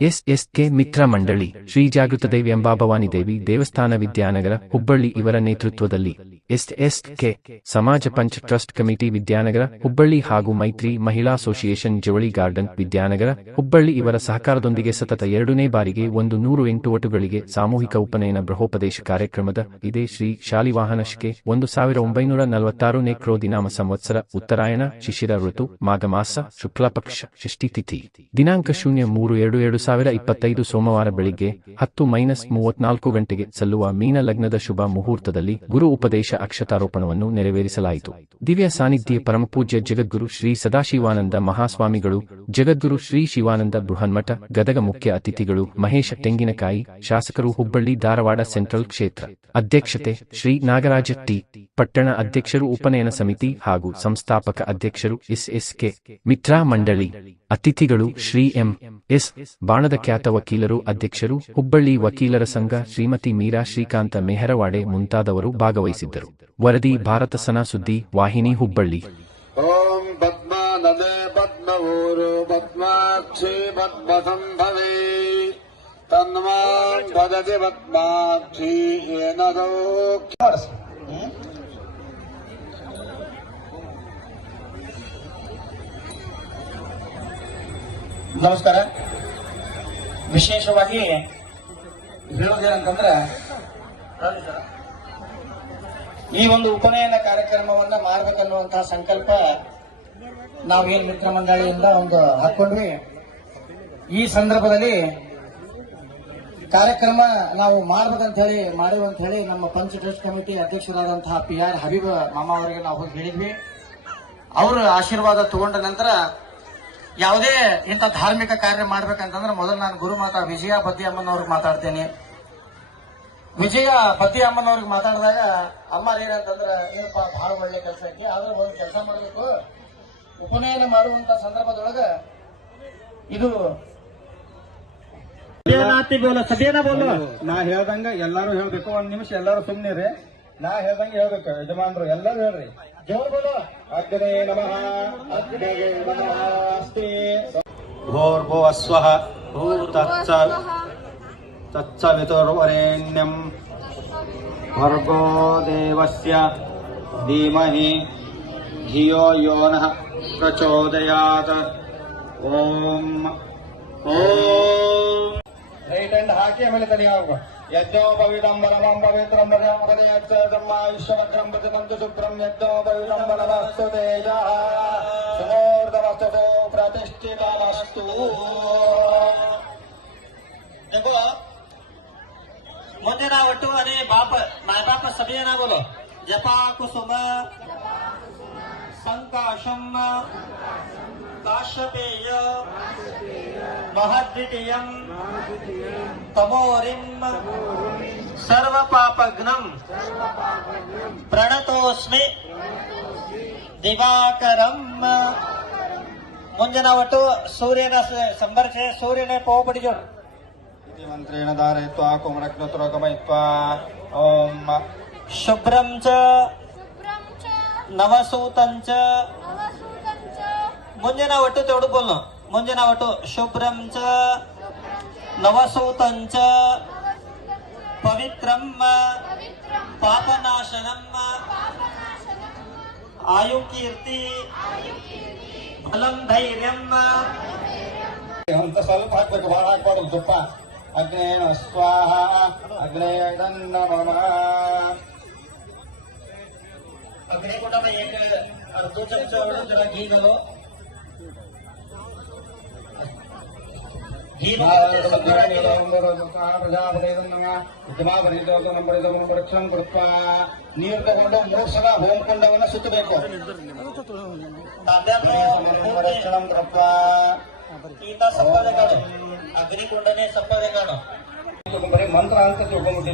S S K ಮಿತ್ರ ಮಂಡಳಿ ಶ್ರೀ ಜಾಗೃತ ದೇವಿ ಎಂಬಾಭವಾನಿ ದೇವಿ ದೇವಸ್ಥಾನ ವಿದ್ಯಾನಗರ ಹುಬ್ಬಳ್ಳಿ ಇವರ ನೇತೃತ್ವದಲ್ಲಿ ಎಸ್ ಎಸ್ ಕೆ, ಸಮಾಜ ಪಂಚ್ ಟ್ರಸ್ಟ್ ಕಮಿಟಿ ವಿದ್ಯಾನಗರ, ಹುಬ್ಬಳ್ಳಿ ಹಾಗೂ ಮೈತ್ರಿ ಮಹಿಳಾ ಅಸೋಸಿಯೇಷನ್ ಜವಳಿ ಗಾರ್ಡನ್ ವಿದ್ಯಾನಗರ, ಹುಬ್ಬಳ್ಳಿ ಇವರ ಸಹಕಾರದೊಂದಿಗೆ ಸತತ ಎರಡನೇ ಬಾರಿಗೆ ಒಂದು ನೂರು ಎಂಟು ಒಟುಗಳಿಗೆ ಸಾಮೂಹಿಕ ಉಪನಯನ ಬೃಹೋಪದೇಶ ಕಾರ್ಯಕ್ರಮದ ಇದೇ ಶ್ರೀ ಶಾಲಿವಾಹನಶ್ಕೆ ಒಂದು ಸಾವಿರ ಒಂಬೈನೂರ ನಲವತ್ತಾರು ನೇಕ್ರೋ ದಿನಾಮ ಸಂವತ್ಸರ, ಉತ್ತರಾಯಣ, ಶಿಶಿರ ಋತು ಮಾಘಮಾಸ ಶುಕ್ಲಪಕ್ಷ ಷಷ್ಠಿ ತಿಥಿ. ದಿನಾಂಕ ಶೂನ್ಯ ಮೂರು ಎರಡು ಎರಡು ಸಾವಿರ ಇಪ್ಪತ್ತೈದು ಸೋಮವಾರ ಬೆಳಿಗ್ಗೆ ಹತ್ತು ಮೈನಸ್ ಮೂವತ್ನಾಲ್ಕು ಗಂಟೆಗೆ ಸಲ್ಲುವ ಮೀನ ಲಗ್ನದ ಶುಭ ಮುಹೂರ್ತದಲ್ಲಿ ಗುರು ಉಪದೇಶ ಅಕ್ಷತಾರೋಪಣವನ್ನು ನೆರವೇರಿಸಲಾಯಿತು. ದಿವ್ಯ ಸಾನ್ನಿಧ್ಯ ಪರಮಪೂಜ್ಯ ಜಗದ್ಗುರು ಶ್ರೀ ಸದಾಶಿವಾನಂದ ಮಹಾಸ್ವಾಮಿಗಳು, ಜಗದ್ಗುರು ಶ್ರೀ ಶಿವಾನಂದ ಬೃಹನ್ಮಠ, ಗದಗ ಮುಖ್ಯ ಅತಿಥಿಗಳು, ಮಹೇಶ ತೆಂಗಿನಕಾಯಿ, ಶಾಸಕರು ಹುಬ್ಬಳ್ಳಿ ಧಾರವಾಡ ಸೆಂಟ್ರಲ್ ಕ್ಷೇತ್ರ, ಅಧ್ಯಕ್ಷತೆ ಶ್ರೀ ನಾಗರಾಜ ಟಿ. ಪಟ್ಟಣ ಅಧ್ಯಕ್ಷರು ಉಪನಯನ ಸಮಿತಿ ಹಾಗೂ ಸಂಸ್ಥಾಪಕ ಅಧ್ಯಕ್ಷರು ಎಸ್ ಎಸ್ ಕೆ. ಮಿತ್ರಾ ಮಂಡಳಿ. ಅತಿಥಿಗಳು ಶ್ರೀ ಎಂ ಎಸ್ ಬಾಣದ ಖ್ಯಾತ ವಕೀಲರು, ಅಧ್ಯಕ್ಷರು, ಹುಬ್ಬಳ್ಳಿ ವಕೀಲರ ಸಂಘ, ಶ್ರೀಮತಿ ಮೀರಾ ಶ್ರೀಕಾಂತ ಮೆಹರವಾಡೆ ಮುಂತಾದವರು ಭಾಗವಹಿಸಿದ್ದರು. ವರದಿ, ಭಾರತ ಸನ ಸುದ್ದಿ, ವಾಹಿನಿ, ಹುಬ್ಬಳ್ಳಿ. ಓಂ ಪದ್ಮ ನದೇ ಪದ್ಮಾಕ್ಷಿ ಪದ್ಮ ಪದ್ಮಾಕ್ಷಿ ಏನದೋ ನಮಸ್ಕಾರ. ವಿಶೇಷವಾಗಿ ಹೇಳೋದೇನಂತಂದ್ರೆ ಈ ಒಂದು ಉಪನಯನ ಕಾರ್ಯಕ್ರಮವನ್ನ ಮಾಡ್ಬೇಕನ್ನುವಂತಹ ಸಂಕಲ್ಪ ನಾವೇನು ಮಿತ್ರ ಮಂಡಳಿಯಿಂದ ಒಂದು ಹಾಕೊಂಡ್ವಿ ಈ ಸಂದರ್ಭದಲ್ಲಿ ಕಾರ್ಯಕ್ರಮ ನಾವು ಮಾಡ್ಬೇಕಂತ ಹೇಳಿ ಮಾಡಿವಿ ಅಂತ ಹೇಳಿ ನಮ್ಮ ಪಂಚ ಟ್ರಸ್ಟ್ ಕಮಿಟಿ ಅಧ್ಯಕ್ಷರಾದಂತಹ ಪಿ ಆರ್ ಹಬೀಬ್ ಮಾಮ ಅವರಿಗೆ ನಾವು ಹೋಗಿ ಹೇಳಿದ್ವಿ. ಅವರ ಆಶೀರ್ವಾದ ತಗೊಂಡ ನಂತರ ಯಾವುದೇ ಇಂಥ ಧಾರ್ಮಿಕ ಕಾರ್ಯ ಮಾಡ್ಬೇಕಂತಂದ್ರೆ ಮೊದಲು ನಾನು ಗುರುಮಾತಾ ವಿಜಯ ಬದ್ದಿ ಅಮ್ಮನವ್ರಿಗೆ ಮಾತಾಡ್ತೇನೆ. ವಿಜಯ ಬದ್ದಿ ಅಮ್ಮನವ್ರಿಗೆ ಮಾತಾಡಿದಾಗ ಅಮ್ಮ ಏನಂತಂದ್ರೆ ಏನಪ್ಪ ಬಹಳ ಒಳ್ಳೆ ಕೆಲಸ ಐತಿ ಆದ್ರೆ ಒಂದು ಕೆಲಸ ಮಾಡಬೇಕು. ಉಪನಯನ ಮಾಡುವಂತ ಸಂದರ್ಭದೊಳಗ ಇದು ನಾ ಹೇಳ್ದಂಗ ಎಲ್ಲಾರು ಹೇಳ್ಬೇಕು ಒಂದ್ ನಿಮಿಷ ಎಲ್ಲಾರು ಸುಮ್ನಿರಿ. ನಾ ಹೇಳ್ದಂಗೆ ಹೇಳ್ಬೇಕು ಯಜಮಾನ್ರು ಎಲ್ಲರೂ ಹೇಳ್ರಿ ಜೋರ್ ಬೋಲೋ ಅಗ್ನೇ ನಮಃ ಅಗ್ನಿಗೆ ನಮಃ ಅಸ್ತಿ ಭೋರ್ಭೋ ಅಸ್ವಃ ಭೂ ತಚ್ಚ ತಚ್ಚ ವಿತುರ್ವರೆಣ್ಯಂ ಭರ್ಗೋ ದೇವಸ್ಯ ಧೀಮಹಿ ಧಿಯೋ ಯೋ ನಃ ಪ್ರಚೋದಯಾತ್ ಓಂ ಓಂ ರೈಟ್ ಹ್ಯಾಂಡ್ ಹಾಕಿ ಆಮೇಲೆ ತಲೆ ಹಾಕುವ. ಯಜ್ಞೋಪವಿಡಂಬರಮಂ ಪವಿತ್ರಂ ಬ್ರಹ್ಮಾಯುಷ್ಯವಕ್ರಂ ಪ್ರತಿಮಂತು ಶುಕ್ರಂ ಯಜ್ಞೋಪವಿಡಂಬರಮಸ್ತು ತೇಜ. ಸುಮೂರ್ಧವಸ್ತು ಪ್ರತಿಷ್ಠಿತಮಸ್ತು देखो ಮುಂದೆ ನಾವು ಒಟ್ಟು ಅದೇ ಬಾಪ ಮಾಯ ಬಾಪ ಸಭೆಯನ್ನ ಬೋಲು ಜಪಾ ಕುಸುಮ ಸಂಕಾಶಂ ಕಾಶ್ಯಪೇಯ ಮಹದ್ವಿತೀಯಂ ತಮೋರಿಂ ಸರ್ವ ಪಾಪಗ್ನಂ ಪ್ರಣತೋಸ್ಮಿ ದಿವಾಕರಂ ಮುಂದೆ ನಾವು ಒಟ್ಟು ಸೂರ್ಯನ ಸ- ಸಂಬರ್ಷೆ ಸೂರ್ಯನ ಪೋಪಡಿಜೋಡು ಮಂತ್ರೇಣ ಧಾರಯಿತ್ವಾ ಕುಮರಕ್ನತುರಗಮಯಿತ್ವಾ ಓಂ ಶುಭ್ರಂ ಚ ನವಸೂತಂ ಚ ಮುಂಜಾನೆ ಒಟ್ಟು ತೆವಡು ಮುಂಜಿನವಟು ಶುಭ್ರಂ ಚ ನವಸೂತಂ ಚ పవిత్రం పాపనాశనం ఆయుకీర్తి బలం ధైర్యం అంత స్వల్ప హాಕ್ಬೇಕು ಭಾಳ ಹಾಕ್ಬಾರ್ದು ತುಪ್ಪ ಅಗ್ನೇಯ ಸ್ವಾಹ ಅಗ್ನೇಯ ನಮಃ అగ్నికుండ ఏం అర్థం చెప్తాడు జర గీతలో ವೃಕ್ಷಂ ಕೃತ್ವ ನೀರು ತಗೊಂಡು ಮೂರು ಸಲ ಹೋಮಕುಂಡವನ್ನು ಸುತ್ತಬೇಕು ವೃಕ್ಷಂ ಕೃತ್ವ ಈತ ಸಪ್ಪದೆ ಕಾಡು ಅಗ್ನಿಕುಂಡನೇ ಸಪ್ಪದೆ ಕಾಡು ಬರೀ ಮಂತ್ರ ಅಂತ ತಿಳ್ಕೊಂಡ್ಬಿಟ್ಟಿದ್ದೆ